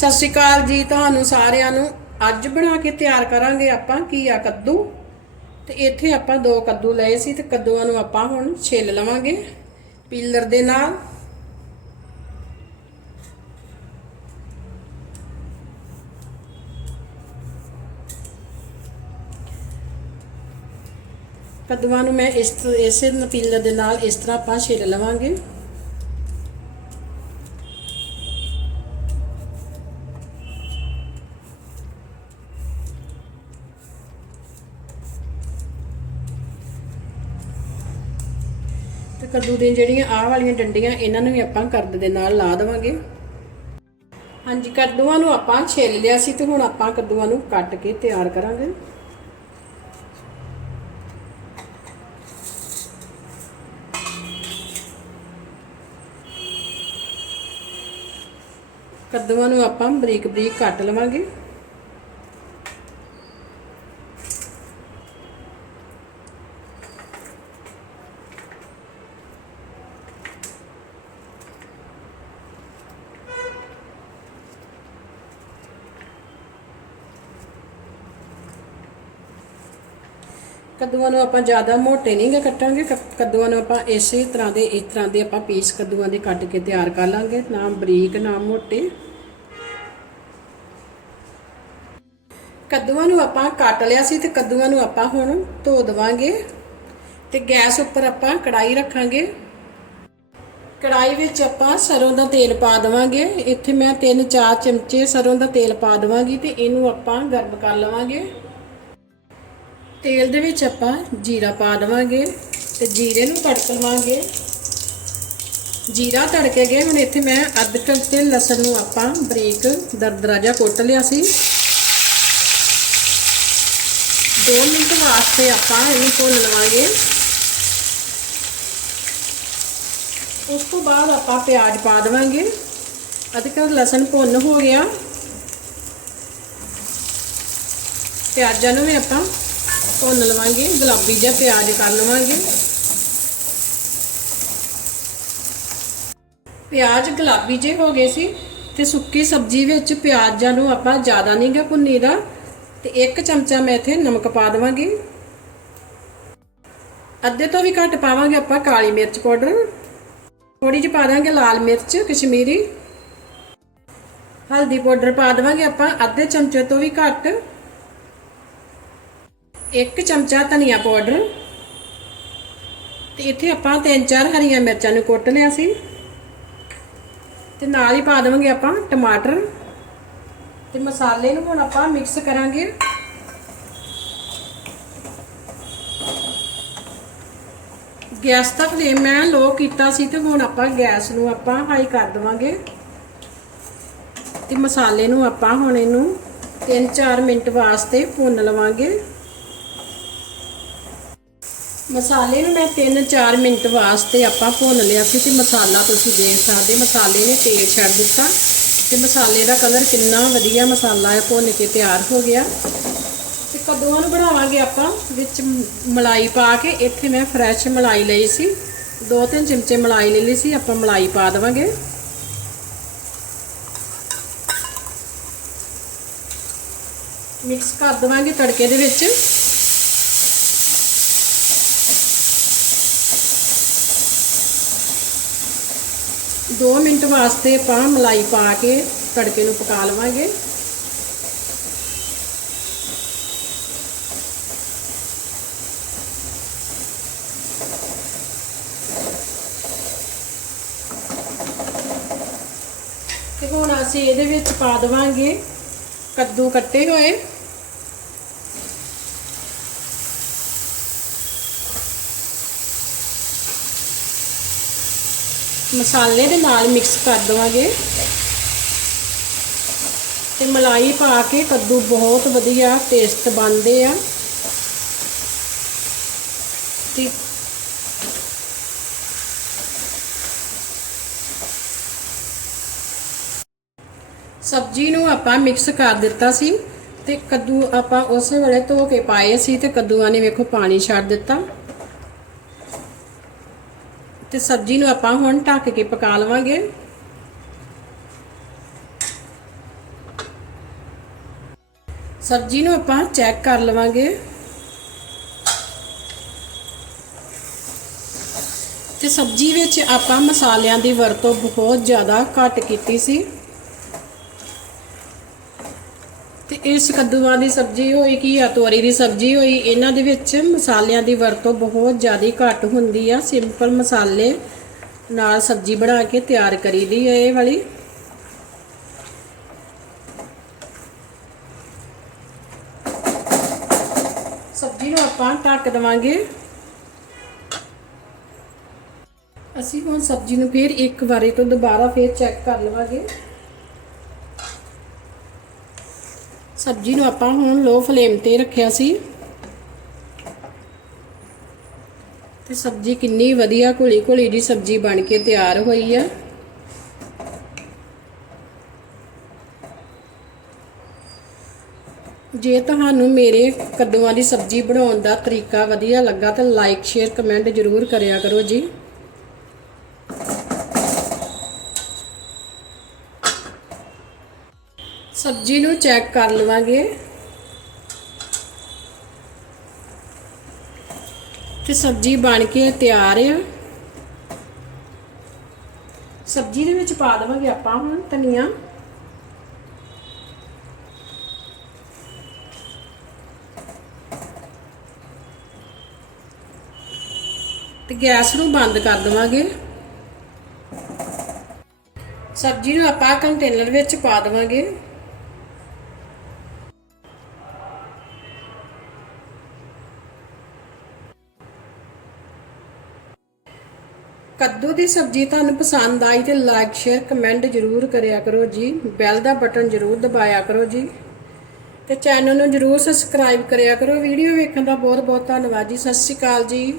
ਸਤਿ ਸ਼੍ਰੀ ਅਕਾਲ ਜੀ, ਤੁਹਾਨੂੰ ਸਾਰਿਆਂ ਨੂੰ ਅੱਜ ਬਣਾ ਕੇ ਤਿਆਰ ਕਰਾਂਗੇ ਆਪਾਂ ਕੀ ਕੱਦੂ। ਤੇ ਇੱਥੇ ਆਪਾਂ ਦੋ ਕੱਦੂ ਲਏ ਸੀ ਤੇ ਕੱਦੂਆਂ ਨੂੰ ਆਪਾਂ ਹੁਣ ਛਿੱਲ ਲਵਾਂਗੇ ਪੀਲਰ ਦੇ ਨਾਲ। ਕੱਦੂਆਂ ਨੂੰ ਮੈਂ ਇਸ ਤ- ਇਸੇ ਪੀਲਰ ਦੇ ਨਾਲ ਇਸ ਤਰ੍ਹਾਂ ਆਪਾਂ ਛਿੱਲ ਲਵਾਂਗੇ। ਕੱਦੂ ਦੀਆਂ ਜਿਹੜੀਆਂ ਆਹ ਵਾਲੀਆਂ ਡੰਡੀਆਂ, ਇਹਨਾਂ ਨੂੰ ਵੀ ਆਪਾਂ ਕਰਦ ਦੇ ਨਾਲ ਲਾ ਦੇਵਾਂਗੇ। ਹਾਂਜੀ, ਕੱਦੂਆਂ ਨੂੰ ਆਪਾਂ ਛਿੱਲ ਲਿਆ ਸੀ ਤੇ ਹੁਣ ਆਪਾਂ ਕੱਦੂਆਂ ਨੂੰ ਕੱਟ ਕੇ ਤਿਆਰ ਕਰਾਂਗੇ। ਕੱਦੂਆਂ ਨੂੰ ਆਪਾਂ ਬਰੀਕ ਬਰੀਕ ਕੱਟ ਲਵਾਂਗੇ। ਕੱਦੂਆਂ ਨੂੰ ਆਪਾਂ ਜ਼ਿਆਦਾ ਮੋਟੇ ਨਹੀਂ ਗੇ ਕੱਟਾਂਗੇ, ਕ- ਕੱਦੂਆਂ ਨੂੰ ਆਪਾਂ ਇਸੇ ਤਰ੍ਹਾਂ ਦੇ, ਇਸ ਤਰ੍ਹਾਂ ਦੇ ਆਪਾਂ ਪੀਸ ਕੱਦੂਆਂ ਦੇ ਕੱਟ ਕੇ ਤਿਆਰ ਕਰ ਲਾਂਗੇ। ਨਾ ਬਰੀਕ, ਨਾ ਮੋਟੇ। ਕੱਦੂਆਂ ਨੂੰ ਆਪਾਂ ਕੱਟ ਲਿਆ ਸੀ ਤੇ ਕੱਦੂਆਂ ਨੂੰ ਆਪਾਂ ਹੁਣ ਧੋ ਦਵਾਂਗੇ ਤੇ ਗੈਸ ਉੱਪਰ ਆਪਾਂ ਕੜਾਈ ਰੱਖਾਂਗੇ। ਕੜਾਈ ਵਿੱਚ ਆਪਾਂ ਸਰੋਂ ਦਾ ਤੇਲ ਪਾ ਦਵਾਂਗੇ। ਇੱਥੇ ਮੈਂ 3-4 ਚਮਚੇ ਸਰੋਂ ਦਾ ਤੇਲ ਪਾ ਦਵਾਂਗੀ ਤੇ ਇਹਨੂੰ ਆਪਾਂ ਗਰਮ ਕਰ ਲਵਾਂਗੇ। ਤੇਲ ਦੇ ਵਿੱਚ ਆਪਾਂ ਜੀਰਾ ਪਾ ਦਵਾਂਗੇ ਤੇ ਜੀਰੇ ਨੂੰ ਤੜਕ ਲਵਾਂਗੇ। ਜੀਰਾ ਤੜਕੇ ਗਏ, ਹੁਣ ਇੱਥੇ ਮੈਂ ਅਦਰਕ ਤੇ ਲਸਣ ਨੂੰ ਆਪਾਂ ਬਰੀਕ ਦਰਦਰਾ ਜਿਹਾ ਕੁੱਟ ਲਿਆ ਸੀ। 2 ਮਿੰਟ ਵਾਸਤੇ ਆਪਾਂ ਇਹਨੂੰ ਭੁੰਨ ਲਵਾਂਗੇ। ਉਸ ਤੋਂ ਬਾਅਦ ਆਪਾਂ ਪਿਆਜ਼ ਪਾ ਦੇਵਾਂਗੇ। ਅਦਰਕ ਲਸਣ ਭੁੰਨ ਹੋ ਗਿਆ। ਪਿਆਜ਼ਾਂ ਨੂੰ ਵੀ ਆਪਾਂ ਭੁੰਨ ਲਵਾਂਗੇ, ਗੁਲਾਬੀ ਜਿਹਾ ਪਿਆਜ਼ ਕਰ ਲਵਾਂਗੇ। ਪਿਆਜ਼ ਗੁਲਾਬੀ ਜੇ ਹੋ ਗਏ ਸੀ ਤੇ ਸੁੱਕੀ ਸਬਜ਼ੀ ਵਿੱਚ ਪਿਆਜ਼ਾਂ ਨੂੰ ਆਪਾਂ ਜ਼ਿਆਦਾ ਨਹੀਂ ਗਾ ਭੁੰਨੀਦਾ ਤੇ ਇੱਕ ਚਮਚਾ ਮੈਂ ਇੱਥੇ ਨਮਕ ਪਾ ਦੇਵਾਂਗੀ। ਅੱਧੇ ਤੋਂ ਵੀ ਘੱਟ ਪਾਵਾਂਗੇ ਆਪਾਂ ਕਾਲੀ ਮਿਰਚ ਪਾਊਡਰ। ਥੋੜੀ ਜਿਹੀ ਪਾ ਦਾਂਗੇ ਲਾਲ ਮਿਰਚ, ਕਸ਼ਮੀਰੀ। ਹਲਦੀ ਪਾਊਡਰ ਪਾ ਦੇਵਾਂਗੇ ਆਪਾਂ ਅੱਧੇ ਚਮਚੇ ਤੋਂ ਵੀ ਘੱਟ। ਇੱਕ ਚਮਚਾ ਧਨੀਆ ਪਾਊਡਰ ਤੇ ਇੱਥੇ ਆਪਾਂ ਤਿੰਨ ਚਾਰ ਹਰੀਆਂ ਮਿਰਚਾਂ ਨੂੰ ਕੁੱਟ ਲਿਆ ਸੀ। ਤੇ ਨਾਲ ਹੀ ਪਾ ਦੇਵਾਂਗੇ ਆਪਾਂ ਟਮਾਟਰ। ਤੇ ਮਸਾਲੇ ਨੂੰ ਹੁਣ ਆਪਾਂ ਮਿਕਸ ਕਰਾਂਗੇ। ਗੈਸ ਦਾ ਫਲੇਮ ਮੈਂ ਲੋ ਕੀਤਾ ਸੀ ਤੇ ਹੁਣ ਆਪਾਂ ਗੈਸ ਨੂੰ ਆਪਾਂ ਹਾਈ ਕਰ ਦਵਾਂਗੇ। ਤੇ ਮਸਾਲੇ ਨੂੰ ਆਪਾਂ ਹੁਣ ਇਹਨੂੰ 3-4 ਮਿੰਟ ਵਾਸਤੇ ਭੁੰਨ ਲਵਾਂਗੇ। ਮਸਾਲੇ ਨੂੰ ਮੈਂ 3-4 ਮਿੰਟ ਵਾਸਤੇ ਆਪਾਂ ਭੁੰਨ ਲਿਆ ਸੀ ਤੇ ਮਸਾਲਾ ਤੁਸੀਂ ਦੇਖ ਸਕਦੇ ਮਸਾਲੇ ਨੇ ਤੇਲ ਛੱਡ ਦਿੱਤਾ ਤੇ ਮਸਾਲੇ ਦਾ ਕਲਰ ਕਿੰਨਾ ਵਧੀਆ ਮਸਾਲਾ ਹੈ, ਭੁੰਨ ਕੇ ਤਿਆਰ ਹੋ ਗਿਆ। ਤੇ ਕਦੋਂ ਨੂੰ ਬਣਾਵਾਂਗੇ ਆਪਾਂ? ਵਿੱਚ ਮਲਾਈ ਪਾ ਕੇ ਇੱਥੇ ਮੈਂ ਫਰੈਸ਼ ਮਲਾਈ ਲਈ ਸੀ। 2-3 ਚਮਚੇ ਮਲਾਈ ਲੈ ਲਈ ਸੀ, ਆਪਾਂ ਮਲਾਈ ਪਾ ਦੇਵਾਂਗੇ। ਮਿਕਸ ਕਰ ਦੇਵਾਂਗੇ ਤੜਕੇ ਦੇ ਵਿੱਚ। ਦੋ ਮਿੰਟ ਵਾਸਤੇ ਆਪਾਂ ਮਲਾਈ ਪਾ ਕੇ ਤੜਕੇ ਨੂੰ ਪਕਾ ਲਵਾਂਗੇ। ਤੇ ਹੁਣ ਅਸੀਂ ਇਹਦੇ ਵਿੱਚ ਪਾ ਦੇਵਾਂਗੇ ਕੱਦੂ ਕੱਟੇ ਹੋਏ। ਮਸਾਲੇ ਦੇ ਨਾਲ ਮਿਕਸ ਕਰ ਦਵਾਂਗੇ। ਤੇ ਮਲਾਈ ਪਾ ਕੇ ਕੱਦੂ ਬਹੁਤ ਵਧੀਆ ਟੇਸਟ ਬਣਦੇ ਆ। ਤੇ ਸਬਜ਼ੀ ਨੂੰ ਆਪਾਂ ਮਿਕਸ ਕਰ ਦਿੱਤਾ ਸੀ ਤੇ ਕੱਦੂ ਆਪਾਂ ਉਸੇ ਵੇਲੇ ਧੋ ਕੇ ਪਾਏ ਸੀ ਤੇ ਕੱਦੂਆਂ ਨੇ ਵੇਖੋ ਪਾਣੀ ਛੱਡ ਦਿੱਤਾ। ਤੇ ਸਬਜ਼ੀ ਨੂੰ ਆਪਾਂ ਹੁਣ ਢੱਕ ਕੇ ਪਕਾ ਲਵਾਂਗੇ। ਸਬਜ਼ੀ ਨੂੰ ਆਪਾਂ ਚੈੱਕ ਕਰ ਲਵਾਂਗੇ। ਤੇ ਸਬਜ਼ੀ ਵਿੱਚ ਆਪਾਂ ਮਸਾਲਿਆਂ ਦੀ ਵਰਤੋਂ ਬਹੁਤ ਜ਼ਿਆਦਾ ਘੱਟ ਕੀਤੀ ਸੀ। ਇਸ ਕੱਦੂਆਂ ਦੀ ਸਬਜ਼ੀ ਹੋਈ ਕਿ ਆ ਤੋਰੀ ਦੀ ਸਬਜ਼ੀ ਹੋਈ, ਇਹਨਾਂ ਦੇ ਵਿੱਚ ਮਸਾਲਿਆਂ ਦੀ ਵਰਤੋਂ ਬਹੁਤ ਜ਼ਿਆਦਾ ਘੱਟ ਹੁੰਦੀ ਆ। ਸਿੰਪਲ ਮਸਾਲੇ ਨਾਲ ਸਬਜ਼ੀ ਬਣਾ ਕੇ ਤਿਆਰ ਕਰੀ ਦੀ ਹੈ ਇਹ ਵਾਲੀ। ਸਬਜ਼ੀ ਨੂੰ ਆਪਾਂ ਢੱਕ ਦੇਵਾਂਗੇ। ਅਸੀਂ ਹੁਣ ਸਬਜ਼ੀ ਨੂੰ ਫਿਰ ਇੱਕ ਵਾਰੀ ਤੋਂ ਦੁਬਾਰਾ ਫਿਰ ਚੈੱਕ ਕਰ ਲਵਾਂਗੇ। ਸਬਜ਼ੀ ਨੂੰ ਆਪਾਂ ਹੁਣ ਲੋ ਫਲੇਮ ਤੇ ਰੱਖਿਆ ਸੀ। ਤੇ ਸਬਜ਼ੀ ਕਿੰਨੀ ਵਧੀਆ ਘੁਲੀ ਘੁਲੀ ਦੀ ਸਬਜ਼ੀ ਬਣ ਕੇ ਤਿਆਰ ਹੋਈ ਆ। ਜੇ ਤੁਹਾਨੂੰ ਮੇਰੇ ਕੱਦੂਆਂ ਦੀ ਸਬਜ਼ੀ ਬਣਾਉਣ ਦਾ ਤਰੀਕਾ ਵਧੀਆ ਲੱਗਾ ਤਾਂ ਲਾਈਕ ਸ਼ੇਅਰ ਕਮੈਂਟ ਜ਼ਰੂਰ ਕਰਿਆ ਕਰੋ ਜੀ। ਸਬਜ਼ੀ ਨੂੰ ਚੈੱਕ ਕਰ ਲਵਾਂਗੇ। ਤੇ ਸਬਜ਼ੀ ਬਣ ਕੇ ਤਿਆਰ ਆ। ਸਬਜ਼ੀ ਦੇ ਵਿੱਚ ਪਾ ਦੇਵਾਂਗੇ ਆਪਾਂ ਹੁਣ ਧਨੀਆ। ਤੇ ਗੈਸ ਨੂੰ ਬੰਦ ਕਰ ਦੇਵਾਂਗੇ। ਸਬਜ਼ੀ ਨੂੰ ਆਪਾਂ ਕੰਟੇਨਰ ਵਿੱਚ ਪਾ ਦੇਵਾਂਗੇ। ਕੱਦੂ ਦੀ ਸਬਜ਼ੀ ਤੁਹਾਨੂੰ ਪਸੰਦ ਆਈ ਤੇ ਲਾਈਕ ਸ਼ੇਅਰ ਕਮੈਂਟ ਜ਼ਰੂਰ ਕਰਿਆ ਕਰੋ ਜੀ। ਬੈਲ ਦਾ ਬਟਨ ਜ਼ਰੂਰ ਦਬਾਇਆ ਕਰੋ ਜੀ। ਤੇ ਚੈਨਲ ਨੂੰ ਜ਼ਰੂਰ ਸਬਸਕ੍ਰਾਈਬ ਕਰਿਆ ਕਰੋ। ਵੀਡੀਓ ਵੇਖਣ ਦਾ ਬਹੁਤ ਬਹੁਤ ਧੰਨਵਾਦ ਜੀ। ਸਤਿ ਸ਼੍ਰੀ ਅਕਾਲ ਜੀ।